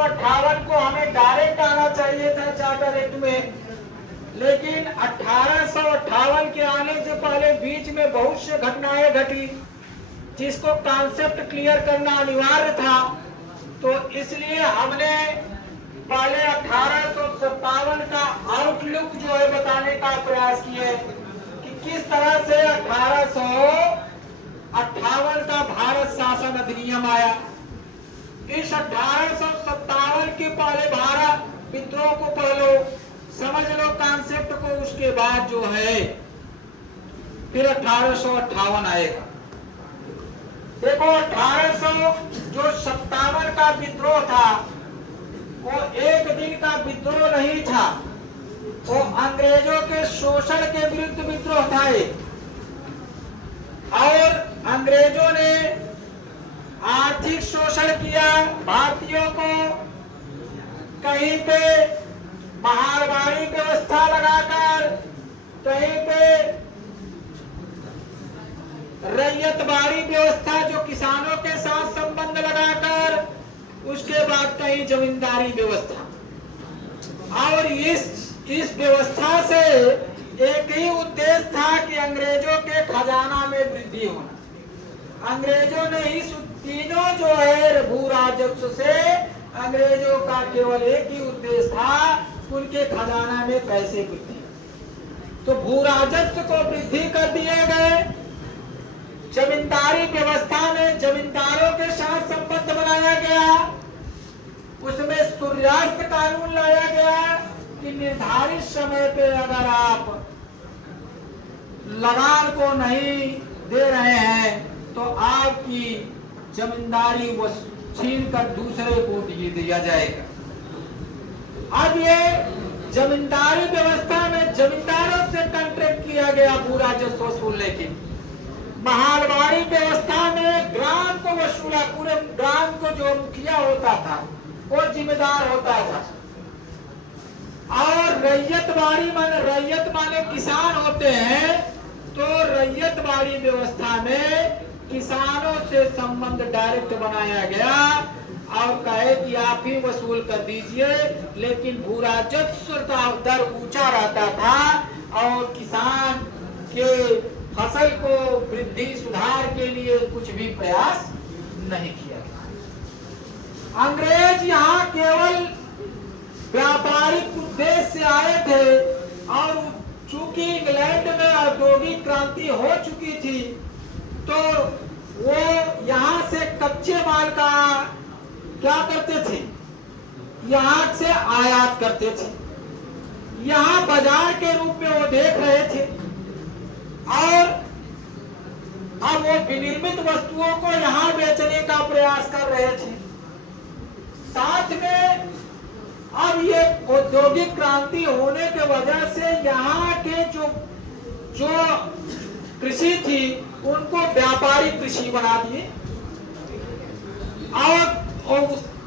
1858 को हमें डायरेक्ट आना चाहिए था चार्टर एक्ट में, लेकिन 1858 के आने से पहले बीच में बहुत से घटनाएं घटी जिसको कॉन्सेप्ट क्लियर करना अनिवार्य था। तो इसलिए हमने पहले 1857 का आउटलुक जो है बताने का प्रयास किए कि किस तरह से 1858 का भारत शासन अधिनियम आया। इस 1857 के पहले भारत विद्रोह को पढ़ लो, समझ लो कॉन्सेप्ट को, उसके बाद जो है फिर 1858 आएगा। देखो 1857 का विद्रोह था वो एक दिन का विद्रोह नहीं था, वो अंग्रेजों के शोषण के विरुद्ध विद्रोह था और अंग्रेजों ने आर्थिक शोषण किया भारतीयों को। कहीं पे महालवाड़ी व्यवस्था लगाकर, कहीं पे रैयतवाड़ी व्यवस्था जो किसानों के साथ संबंध लगाकर, उसके बाद कहीं जमींदारी व्यवस्था। और इस व्यवस्था से एक ही उद्देश्य था कि अंग्रेजों के खजाना में वृद्धि होना। अंग्रेजों ने इस तीनों जो है भू राजस्व से अंग्रेजों का केवल एक ही उद्देश्य था, उनके खजाना में पैसे वृद्धि। तो भू राजस्व को वृद्धि कर दिए गए। जमींदारी व्यवस्था में जमींदारों के साथ संबंध बनाया गया, उसमें सूर्यास्त कानून लाया गया कि निर्धारित समय पे अगर आप लगान को नहीं दे रहे हैं तो आपकी जमींदारी वो छीन कर दूसरे को दिया जाएगा। अब ये जमींदारी व्यवस्था में जमींदारों से कॉन्ट्रैक्ट किया गया भू राजस्व वसूलने की। महालवाड़ी व्यवस्था में ग्राम को वसूला, पूरे ग्राम को जो मुखिया होता था वो जिम्मेदार होता था। और रैयतवाड़ी माने किसान होते हैं, तो रैयतवाड़ी व्यवस्था में किसानों से संबंध डायरेक्ट बनाया गया और कहे कि आप ही वसूल कर दीजिए, लेकिन भू राजस्व का दर ऊंचा रहता था और किसान के फसल को वृद्धि सुधार के लिए कुछ भी प्रयास नहीं किया। अंग्रेज यहाँ केवल व्यापारिक उद्देश्य से आए थे और चूंकि इंग्लैंड में औद्योगिक क्रांति हो चुकी थी तो वो यहाँ से कच्चे माल का क्या करते थे, यहाँ से आयात करते थे। यहाँ बाजार के रूप में वो देख रहे थे और अब वो विनिर्मित वस्तुओं को यहाँ बेचने का प्रयास कर रहे थे। साथ में अब ये औद्योगिक क्रांति होने के वजह से यहाँ के जो कृषि थी उनको व्यापारिक कृषि बना दिए और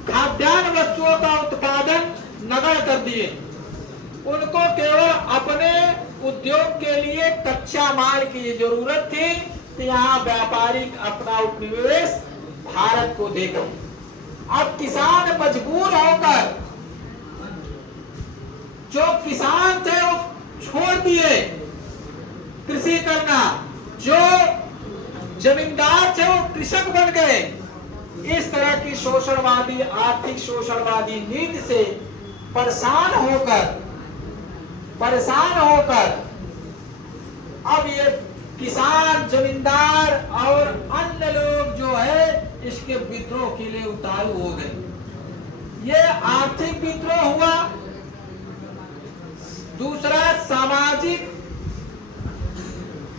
खाद्यान्न वस्तुओं का उत्पादन नगण्य कर दिए। उनको केवल अपने उद्योग के लिए कच्चा माल की जरूरत थी, तो यहाँ व्यापारिक अपना उपनिवेश भारत को देगा। अब किसान मजबूर होकर, जो किसान थे वो छोड़ दिए कृषि करना, जो जमींदार थे वो कृषक बन गए। इस तरह की शोषणवादी आर्थिक शोषणवादी नीति से परेशान होकर अब ये किसान, जमींदार और अन्य लोग जो है इसके विद्रोह के लिए उतारू हो गए। ये आर्थिक विद्रोह हुआ। दूसरा सामाजिक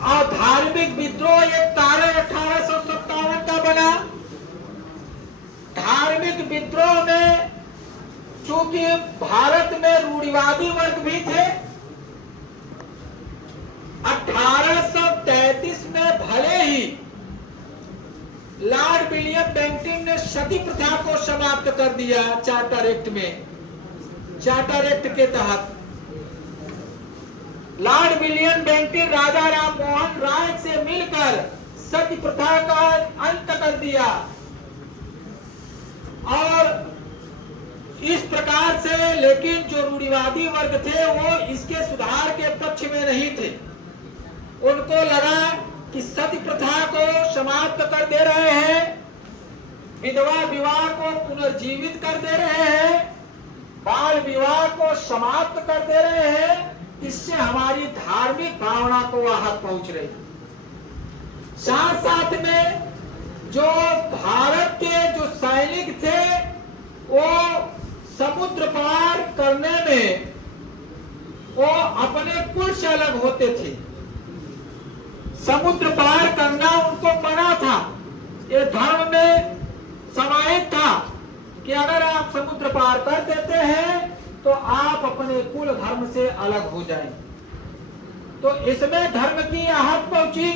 और धार्मिक विद्रोह एक कारण 1857 का बना। धार्मिक विद्रोह में चूंकि भारत में रूढ़िवादी वर्ग भी थे, 1833 में भले ही लॉर्ड विलियम बेंटिंग ने सती प्रथा को समाप्त कर दिया चार्टर एक्ट में। चार्टर एक्ट के तहत लॉर्ड विलियम बेंटिंग राजा राम मोहन राय से मिलकर सती प्रथा का अंत कर दिया और इस प्रकार से, लेकिन जो रूढ़िवादी वर्ग थे वो इसके सुधार के पक्ष में नहीं थे। उनको लगा कि सती प्रथा को समाप्त कर दे रहे हैं, विधवा विवाह को पुनर्जीवित कर दे रहे हैं, बाल विवाह को समाप्त कर दे रहे हैं, इससे हमारी धार्मिक भावना को आहत पहुंच रही। साथ साथ में जो भारत के जो सैनिक थे वो समुद्र पार करने में वो अपने कुल से अलग होते थे। समुद्र पार करना उनको मना था। ये धर्म में समाहित था कि अगर आप समुद्र पार कर देते हैं तो आप अपने कुल धर्म से अलग हो जाएं। तो इसमें धर्म की आहत पहुंची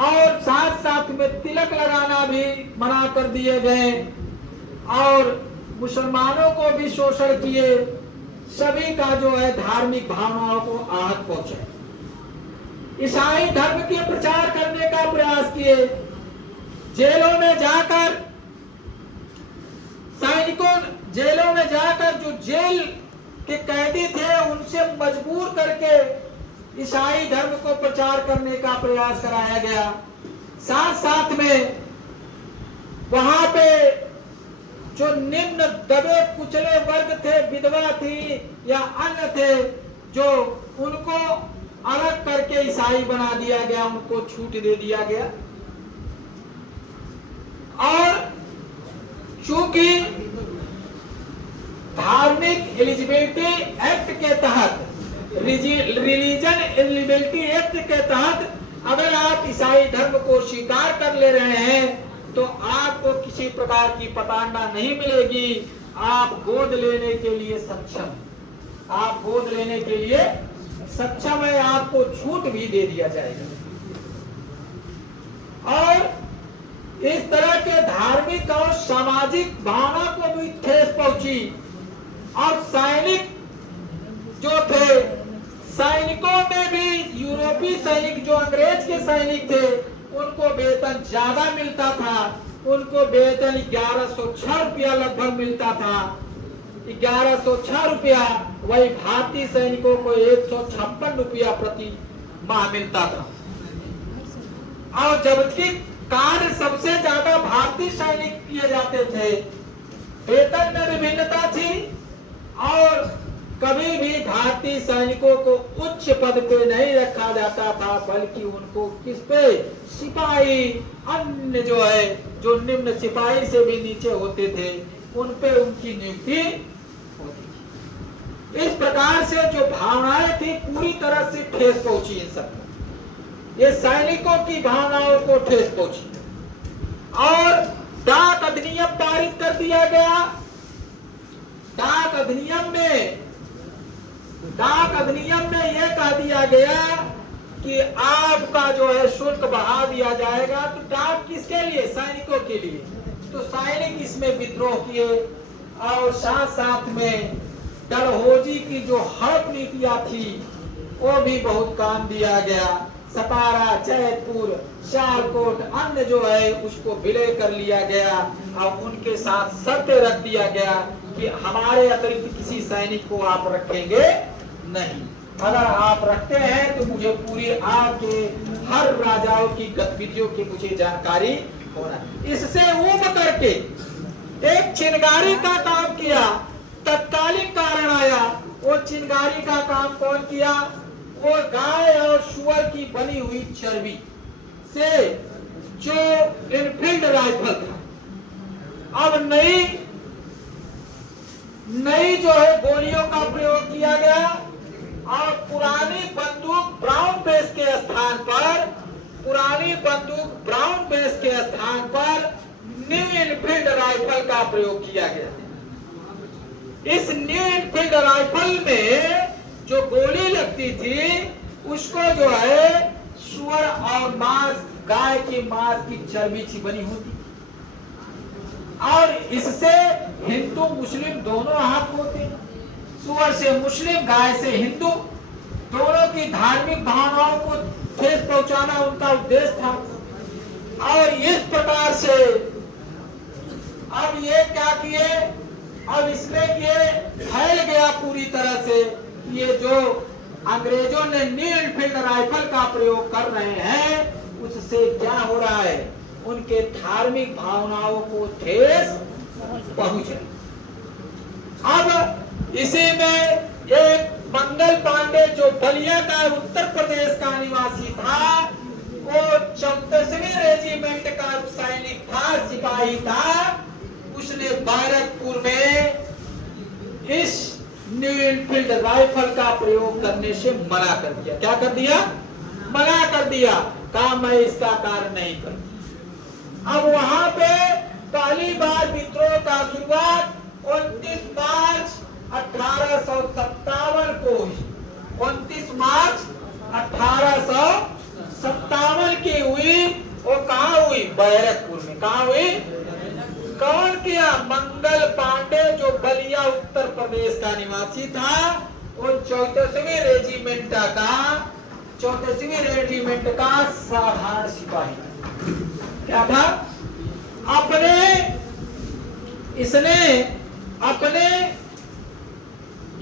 और साथ साथ में तिलक लगाना भी मना कर दिए गए और मुसलमानों को भी शोषण किए। सभी का जो है धार्मिक भावनाओं को आहत पहुंचे। ईसाई धर्म के प्रचार करने का प्रयास किए। जेलों में जाकर सैनिकों, जेलों में जाकर जो जेल के कैदी थे उनसे मजबूर करके ईसाई धर्म को प्रचार करने का प्रयास कराया गया। साथ साथ में वहां पे जो निम्न दबे कुचले वर्ग थे, विधवा थी या अन्य थे, जो उनको अलग करके ईसाई बना दिया गया, उनको छूट दे दिया गया। और चूंकि धार्मिक एलिजिबिलिटी एक्ट के तहत, रिलीजन एलिजिबिलिटी एक्ट के तहत अगर आप ईसाई धर्म को स्वीकार कर ले रहे हैं तो आपको किसी प्रकार की प्रताड़ना नहीं मिलेगी। आप गोद लेने के लिए सक्षम, आप गोद लेने के लिए सक्षम है, आपको छूट भी दे दिया जाएगा। और इस तरह के धार्मिक और सामाजिक भावना को भी ठेस पहुंची। और सैनिक जो थे, सैनिकों में भी यूरोपीय सैनिक, जो अंग्रेज के सैनिक थे, उनको वेतन ज्यादा मिलता था। उनको वेतन 1106 रुपया लगभग मिलता था। 1106 रुपया, वही भारतीय सैनिकों को 156 रुपया प्रति माह मिलता था। और जबकि कार्य सबसे ज्यादा भारतीय सैनिक किए जाते थे, वेतन में विभिन्नता थी और कभी भी भारतीय सैनिकों को उच्च पद पे नहीं रखा जाता था, बल्कि उनको किस पे, सिपाही, अन्य जो है, जो निम्न सिपाही से भी नीचे होते थे, उन पे उनकी नियुक्ति होती थी। इस प्रकार से जो भावनाएं थी पूरी तरह से ठेस पहुंची इन सबको। ये सैनिकों की भावनाओं को ठेस पहुंची और डाक अधिनियम पारित कर दिया गया। डाक अधिनियम में यह कह दिया गया कि आपका जो है शुल्क बढ़ा दिया जाएगा। तो डाक किसके लिए? सैनिकों के लिए। तो सैनिक इसमें विद्रोह किए और साथ साथ में डलहौजी की जो हड़प नीतियां थी वो भी बहुत काम दिया गया। सतारा, जयपुर, सियालकोट, अन्य जो है उसको विलय कर लिया गया और उनके साथ शर्त रख दिया गया कि हमारे अतिरिक्त किसी सैनिक को आप रखेंगे नहीं। अगर आप रखते हैं तो मुझे पूरी आपके हर राजाओं की गतिविधियों की मुझे जानकारी होना। इससे उब करके एक चिनगारी का काम किया। तत्कालीन कारण आया। वो चिनगारी का काम कौन किया? वो गाय और सुअर की बनी हुई चर्बी से जो इनफील्ड राइफल था, अब नई जो है गोलियों का प्रयोग किया गया और पुरानी बंदूक ब्राउन बेस के स्थान पर न्यू इनफील्ड राइफल का प्रयोग किया गया। इस न्यू इनफील्ड राइफल में जो गोली लगती थी उसको जो है सुअर और मांस, गाय के मांस की चर्बी से बनी होती और इससे हिंदू मुस्लिम दोनों हाथ होते। सुअर से मुस्लिम, गाय से हिंदू, दोनों की धार्मिक भावनाओं को ठेस पहुंचाना उनका उद्देश्य था। और इस प्रकार से अब ये क्या किए पूरी तरह से ये जो अंग्रेजों ने न्यू एनफील्ड राइफल का प्रयोग कर रहे हैं उससे क्या हो रहा है, उनके धार्मिक भावनाओं को ठेस पहुंच रही। अब इसी में एक मंगल पांडे जो बलिया का उत्तर प्रदेश का निवासी था, वो 34वीं रेजिमेंट का सैनिक था, सिपाही था, उसने बैरकपुर में इस न्यू एनफील्ड राइफल का प्रयोग करने से मना कर दिया। क्या कर दिया? मना कर दिया, कहा मैं इसका कार्य नहीं करूं। अब वहां पे पहली बार विद्रोह का शुरुआत 29 मार्च 1857 को हुई। 29 मार्च 1857 की हुई। वो कहाँ हुई? बैरकपुर में। कहाँ हुई? कौन किया? मंगल पांडे जो बलिया उत्तर प्रदेश का निवासी था, वो 34वीं रेजिमेंट का साधारण सिपाही। क्या था? इसने अपने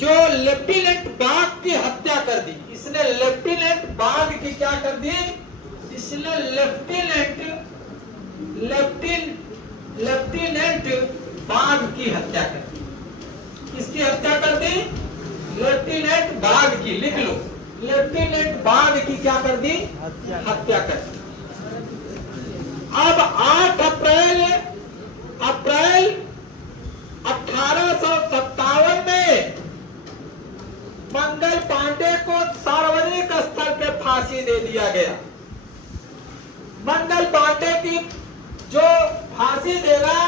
जो लेफ्टिनेंट बाग की हत्या कर दी। इसने लेफ्टिनेंट बाग की क्या कर दी? इसने लेफ्टिनेंट बाग की हत्या कर दी। किसकी हत्या कर दी? लेफ्टिनेंट बाग की। लिख लो, लेफ्टिनेंट बाग की क्या कर दी? हत्या कर दी। अब 8 अप्रैल 1857 में मंगल पांडे को सार्वजनिक स्तर पे फांसी दे दिया गया। मंगल पांडे की जो फांसी देगा,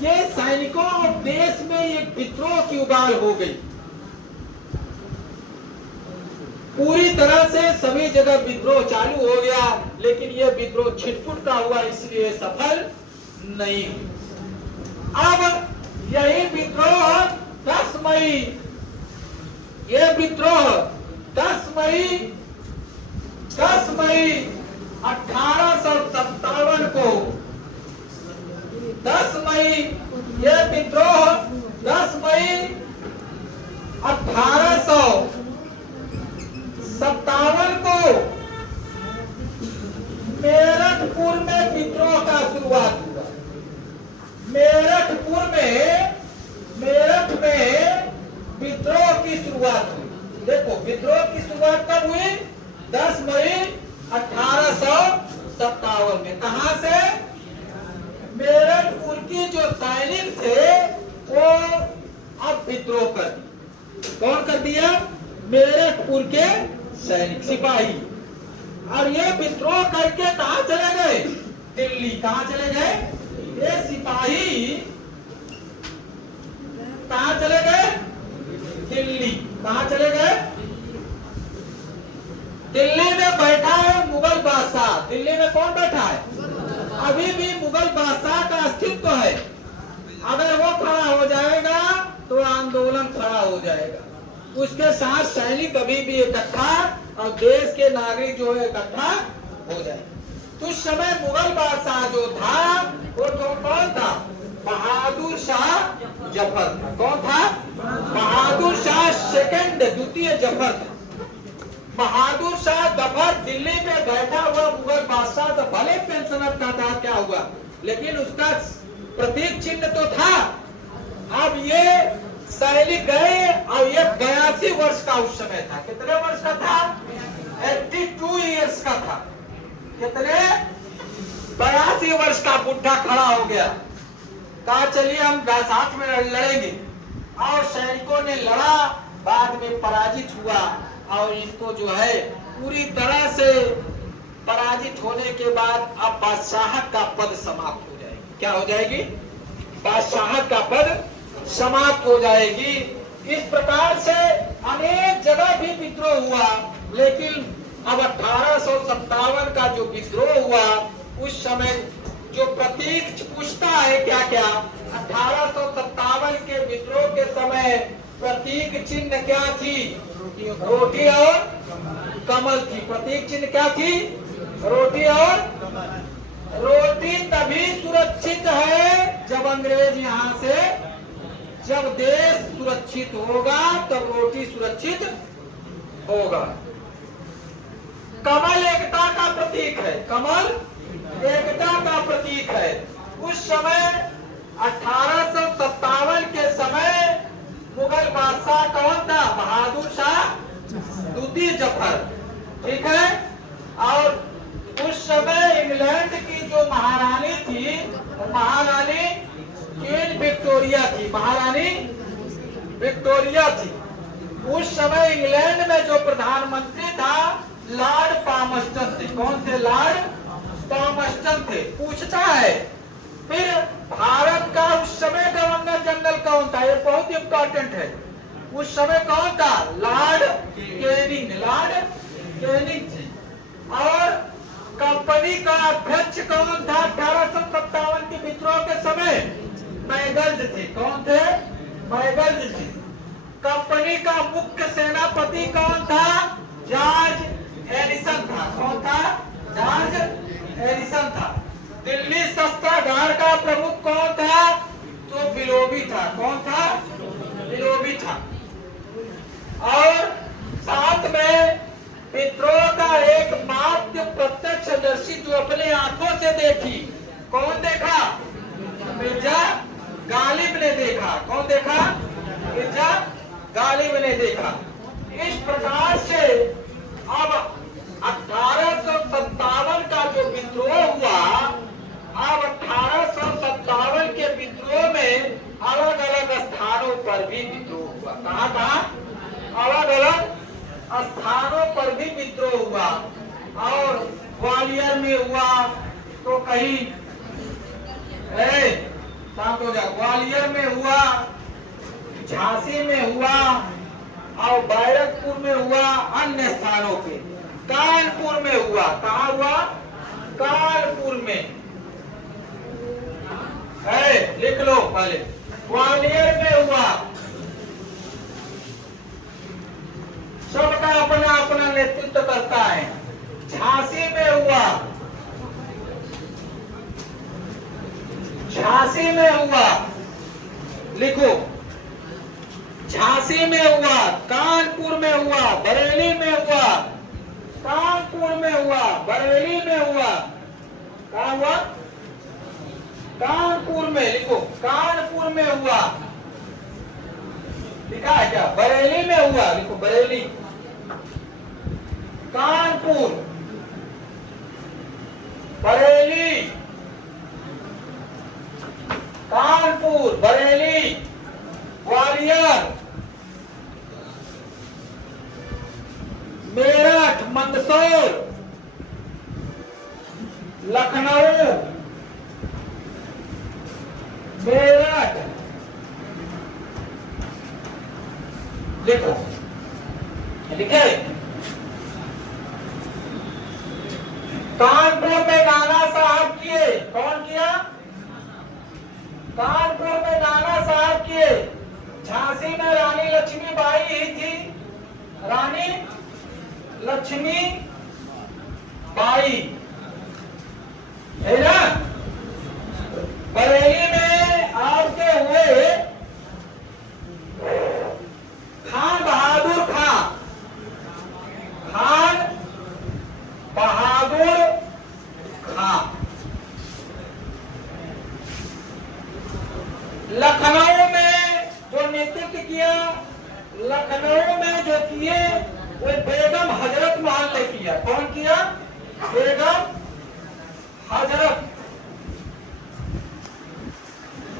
ये सैनिकों और देश में एक विद्रोह की उबाल हो गई। पूरी तरह से सभी जगह विद्रोह चालू हो गया, लेकिन यह विद्रोह छिटपुट का हुआ, इसलिए सफल नहीं। अब यही विद्रोह 10 मई, यह विद्रोह 10 मई 1857 को 10 मई यह विद्रोह 10 मई 1857 को मेरठपुर में विद्रोह का शुरुआत हुआ। मेरठ में विद्रोह की शुरुआत हुई। देखो, विद्रोह की शुरुआत कब हुई? 10 मई 1857 में। कहां से? मेरठपुर की जो सैनिक थे वो अब विद्रोह कर दिया। कौन कर दिया? मेरठपुर के सैनिक, सिपाही। और ये विद्रोह करके कहां चले गए? दिल्ली। कहां चले गए? ये सिपाही कहां चले गए? दिल्ली। कहां चले गए? दिल्ली में बैठा है मुगल बादशाह। दिल्ली में कौन बैठा है? अभी भी मुगल बादशाह का अस्तित्व है। अगर वो खड़ा हो जाएगा तो आंदोलन खड़ा हो जाएगा। उसके साथ सैनिक अभी भी इकट्ठा और देश के नागरिक जो है इकट्ठा हो जाए। तो उस समय मुगल बादशाह जो था वो तो कौन था? बहादुर शाह जफर था। कौन था? बहादुर शाह सेकंड, द्वितीय जफर था। बहादुर शाह जफर दिल्ली में बैठा हुआ मुगल बादशाह तो भले पेंशनर का था, क्या हुआ, लेकिन उसका प्रतीक चिन्ह तो था। अब ये सैनिक गए और ये 82 वर्ष का उस समय था। कितने वर्ष का था? 82 इयर्स का था। कितने? 82 वर्ष का बुढ़ा खड़ा हो गया। कहा चलिए हम साथ में लड़ेंगे। और सैनिकों ने लड़ा, बाद में पराजित हुआ और इनको जो है पूरी तरह से पराजित होने के बाद अब बादशाहत का पद समाप्त हो जाएगी। क्या हो जाएगी? बादशाहत का पद समाप्त हो जाएगी। इस प्रकार से अनेक जगह भी विद्रोह हुआ, लेकिन अब 1857 का जो विद्रोह हुआ उस समय जो प्रतीक पूछता है क्या क्या, 1857 के विद्रोह के समय प्रतीक चिन्ह क्या थी? रोटी और कमल थी। प्रतीक चिन्ह क्या थी? रोटी और रोटी तभी सुरक्षित है जब अंग्रेज यहाँ से जब देश सुरक्षित होगा तब रोटी सुरक्षित होगा। कमल एकता का प्रतीक है, कमल एकता का प्रतीक है। उस समय 1857 के समय मुगल बादशाह कौन था? बहादुर शाह द्वितीय जफर, ठीक है। और उस समय इंग्लैंड की जो महारानी थी, महारानी क्वीन विक्टोरिया थी, महारानी विक्टोरिया थी। उस समय इंग्लैंड में जो प्रधानमंत्री था लॉर्ड पामस्टन थे। कौन थे? लॉर्ड पामस्टन थे। पूछता है फिर भारत का उस समय गवर्नर जनरल कौन था? ये बहुत इंपॉर्टेंट है। उस समय कौन था? लॉर्ड कैनिंग, लॉर्ड कैनिंग थे। और कंपनी का अध्यक्ष कौन था? 1857 के विद्रोह के समय मैगल्ज थे। कौन थे? मैगल्ज थे। कंपनी का मुख्य सेनापति कौन था? जॉर्ज एडिसन था। कौन था? जॉर्ज एडिसन था। दिल्ली शस्त्रागार का प्रमुख कौन था? तो विलोबी था। कौन था? विलोबी था। और साथ में विद्रोह का एक मात्र प्रत्यक्षदर्शी जो अपने आंखों से देखी, कौन देखा? मिर्जा गालिब ने देखा। कौन देखा? मिर्जा गालिब ने देखा। इस प्रकार से अब 1857 का जो विद्रोह हुआ, अब 1857 के विद्रोह में अलग अलग स्थानों पर भी विद्रोह हुआ। कहाँ कहाँ? अलग अलग स्थानों पर भी विद्रोह हुआ। और ग्वालियर में हुआ तो कहीं शांत हो जा, ग्वालियर में हुआ, झांसी में हुआ और बैरकपुर में हुआ, अन्य स्थानों पे। कानपुर में हुआ। कहाँ हुआ? कानपुर में है, लिख लो पहले। ग्वालियर में हुआ। सबका अपना अपना नेतृत्व करता है। झांसी में हुआ, झांसी में हुआ, लिखो। झांसी में हुआ, कानपुर में हुआ, बरेली में हुआ, कानपुर में हुआ, बरेली में हुआ। कहाँ हुआ? कानपुर में, लिखो। कानपुर में हुआ, लिखा है क्या? बरेली में हुआ, लिखो बरेली। कानपुर, बरेली, कानपुर, बरेली, ग्वालियर, मेरठ, मंदसौर, लखनऊ, मेरठ, लिखो, लिखे। कानपुर में नाना साहब किए। कौन किया? कानपुर में नाना साहब किए। झांसी में रानी लक्ष्मीबाई ही थी, रानी लक्ष्मी बाई, है ना। बरेली में आपके हुए खान बहादुर खां, खान बहादुर खां। लखनऊ में जो नेतृत्व किया, लखनऊ में जो किए वो बेगम हजरत महल ने किया। कौन किया? बेगम हजरत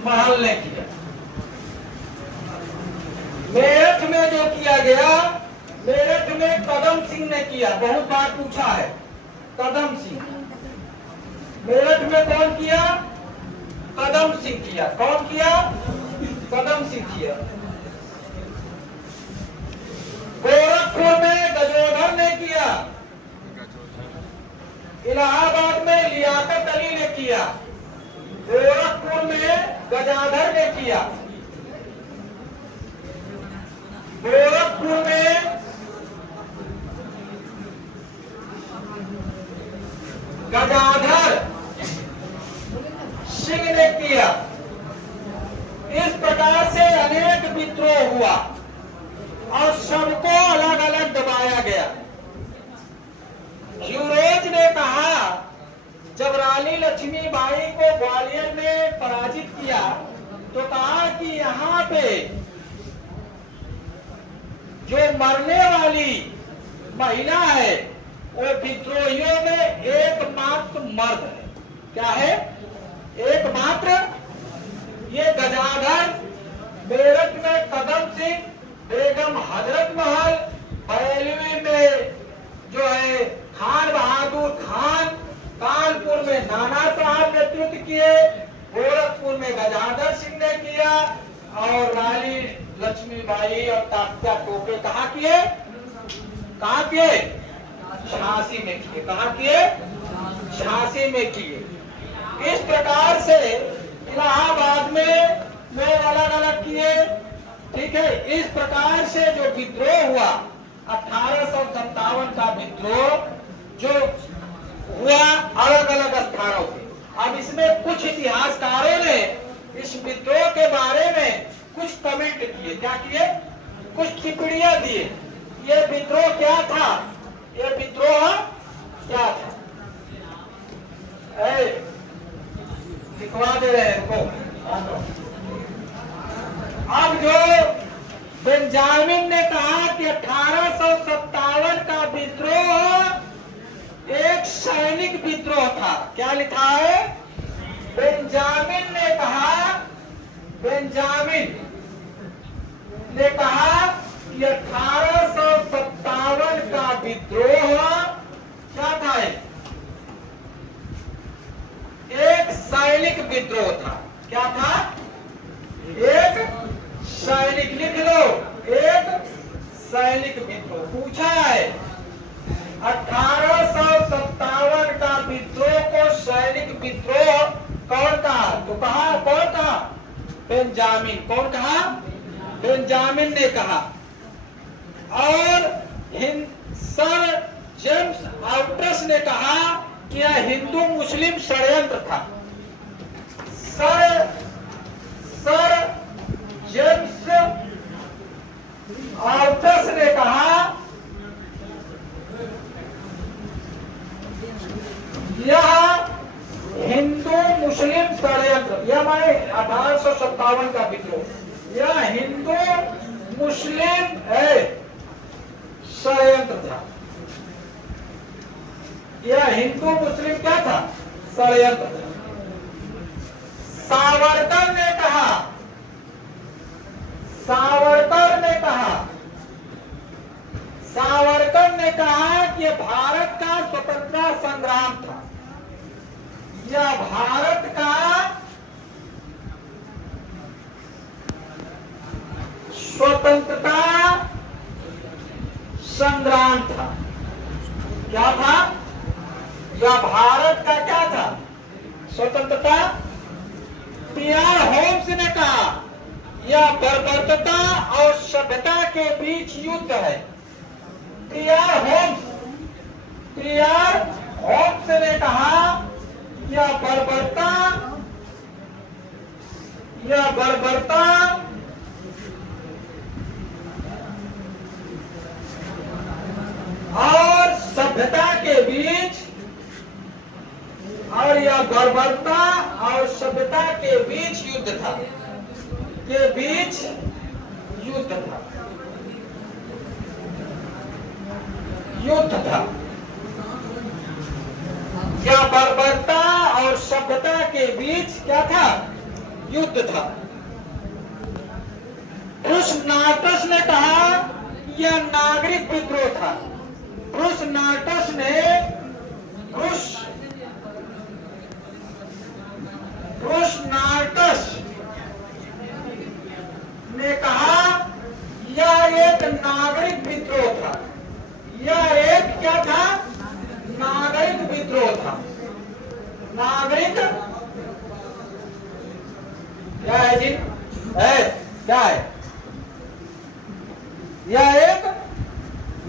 महल ने किया। मेरठ में जो किया गया, मेरठ में कदम सिंह ने किया। बहुत बार पूछा है, कदम सिंह। मेरठ में कौन किया? कदम सिंह किया। कौन किया? कदम सिंह किया। गोरखपुर में गजोधर ने किया। इलाहाबाद में लियाकत अली ने किया। गोरखपुर में गजाधर ने किया। गोरखपुर में गजाधर सिंह ने किया। इस प्रकार से अनेक जब रानी लक्ष्मीबाई को ग्वालियर में पराजित किया तो कहा कि यहाँ पे जो मरने वाली महिला है वो विद्रोहियों में एकमात्र मर्द है। क्या है? एकमात्र। ये गजाधर, मेरठ में कदम सिंह, बेगम हजरत महल, बरेलवी में जो है खान बहादुर खान, कानपुर में नाना साहब नेतृत्व किए, गोरखपुर में गजाधर सिंह ने किया, और रानी लक्ष्मीबाई और तात्या टोपे कहाँ किए? कहाँ किए? झांसी में किए। कहाँ किए? झांसी में किए। इस प्रकार से इलाहाबाद में लोग अलग अलग किए। ठीक है। इस प्रकार से जो विद्रोह हुआ 1857 का विद्रोह जो हुआ अलग अलग स्थानों पे। अब इसमें कुछ इतिहासकारों ने इस विद्रोह के बारे में कुछ कमेंट किए। क्या किए? कुछ टिप्पणियां दिए। ये विद्रोह क्या था? ये विद्रोह क्या था? लिखवा दे रहे हैं इनको। अब जो बेंजामिन ने कहा कि 1857 का विद्रोह एक सैनिक विद्रोह था। क्या लिखा है? बेंजामिन ने कहा कि 1857 का विद्रोह क्या था? एक सैनिक विद्रोह था। क्या था? एक सैनिक। लिख लो, एक सैनिक विद्रोह। पूछा है 1857 का विद्रोह को सैनिक विद्रोह कौन कहा? तो कहा कौन कहा? बेंजामिन। कौन कहा? बेंजामिन ने कहा। और सर जेम्स आउटस ने कहा कि यह हिंदू मुस्लिम षड्यंत्र था। सर जेम्स आउटस ने कहा यह हिंदू मुस्लिम षड्यंत्र। यह माने 1857 का विद्रोह यह हिंदू मुस्लिम षड्यंत्र था। यह हिंदू मुस्लिम क्या था? षड्यंत्र था। सावरकर ने कहा कि भारत का स्वतंत्रता संग्राम था। यह भारत का स्वतंत्रता संग्राम था। क्या था? यह भारत का क्या था? स्वतंत्रता। पीआर होम्स ने कहा यह बर्बरता और सभ्यता के बीच युद्ध है। पीआर होम्स ने कहा यह बर्बरता और सभ्यता के बीच और यह बर्बरता और सभ्यता के बीच युद्ध था। क्या बर्बरता और सभ्यता के बीच क्या था? युद्ध था। ब्रूस नार्टस ने कहा यह नागरिक विद्रोह था। ब्रूस नार्टस ने कहा यह एक नागरिक विद्रोह था। यह एक क्या था? नागरिक विद्रोह था। नागरिक क्या है जी? क्या है? यह एक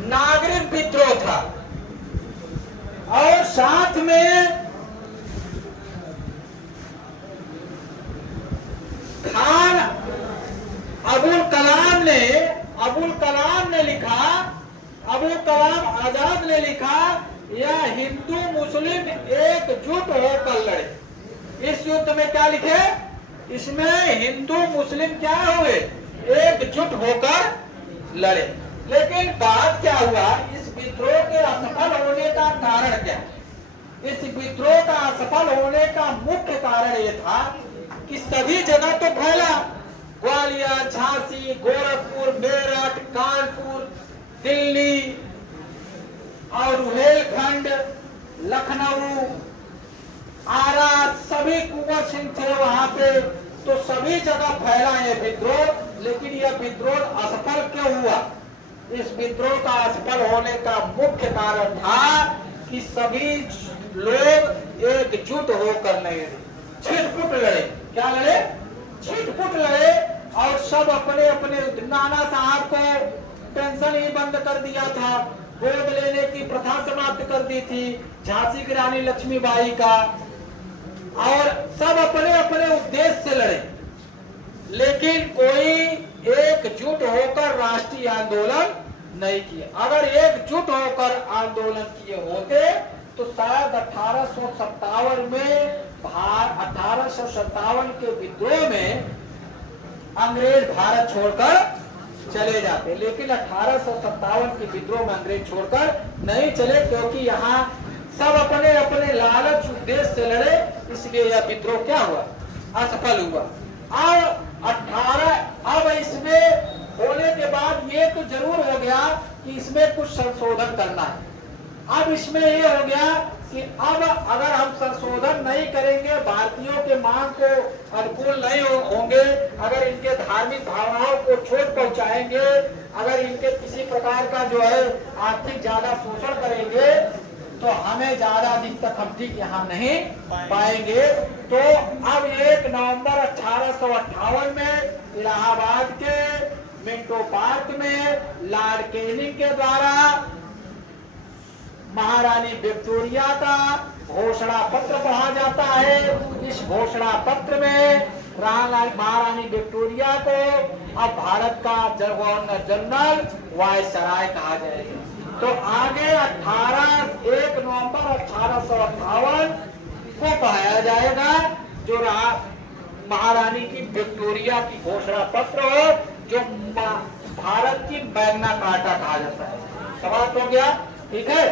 नागरिक विद्रोह था। और साथ में खान अबुल कलाम आजाद ने लिखा या हिंदू मुस्लिम एकजुट होकर लड़े। इस युद्ध में क्या लिखे, इसमें हिंदू मुस्लिम क्या हुए, एकजुट होकर लड़े। लेकिन बात क्या हुआ, इस विद्रोह के असफल होने का कारण क्या, इस विद्रोह का असफल होने का मुख्य कारण यह था कि सभी जगह तो फैला, ग्वालियर, झांसी, गोरखपुर, मेरठ, कानपुर, दिल्ली और रुहेलखंड, लखनऊ, आरा, सभी कुंवर सिंह थे वहां पे, तो सभी जगह फैला ये विद्रोह। लेकिन यह विद्रोह असफल क्यों हुआ, इस विद्रोह का असफल होने का मुख्य कारण था कि सभी लोग एकजुट होकर नहीं लड़े, छिटपुट लड़े। क्या लड़े, छिटपुट लड़े। और सब अपने अपने, नाना साहब को पेंशन ही बंद कर दिया था, गोद लेने की प्रथा समाप्त कर दी थी, झांसी की रानी लक्ष्मीबाई का, और सब अपने अपने उद्देश्य से लड़े। लेकिन कोई एकजुट होकर राष्ट्रीय आंदोलन नहीं किया। अगर एकजुट होकर आंदोलन किए होते तो शायद 1857 में 1857 के विद्रोह में अंग्रेज भारत छोड़कर चले जाते। लेकिन 1857 के विद्रोह में अंग्रेज छोड़कर नहीं चले, क्योंकि यहाँ सब अपने अपने लालच उद्देश्य से लड़े, इसलिए यह विद्रोह क्या हुआ, असफल हुआ। अब इसमें होने के बाद ये तो जरूर हो गया कि इसमें कुछ संशोधन करना है। अब इसमें ये हो गया कि अब अगर हम संशोधन नहीं करेंगे, भारतीयों के मांग को अनुकूल नहीं होंगे, अगर इनके धार्मिक भावनाओं को चोट पहुंचाएंगे, अगर इनके किसी प्रकार का जो है आर्थिक ज्यादा शोषण करेंगे, तो हमें ज्यादा दिन तक हम ठीक यहाँ नहीं पाएंगे। तो अब 1 नवंबर 1858 में इलाहाबाद के मिंटो पार्क में लॉर्ड कैनिंग के द्वारा महारानी विक्टोरिया का घोषणा पत्र पढ़ा जाता है। इस घोषणा पत्र में महारानी विक्टोरिया को अब भारत का गवर्नर जनरल वायसराय कहा जाएगा। तो आगे 1 नवंबर 1858 को कहा जाएगा, जो महारानी की विक्टोरिया की घोषणा पत्र हो, जो भारत की मैग्ना कार्टा कहा जाता है। समाप्त हो गया, ठीक है।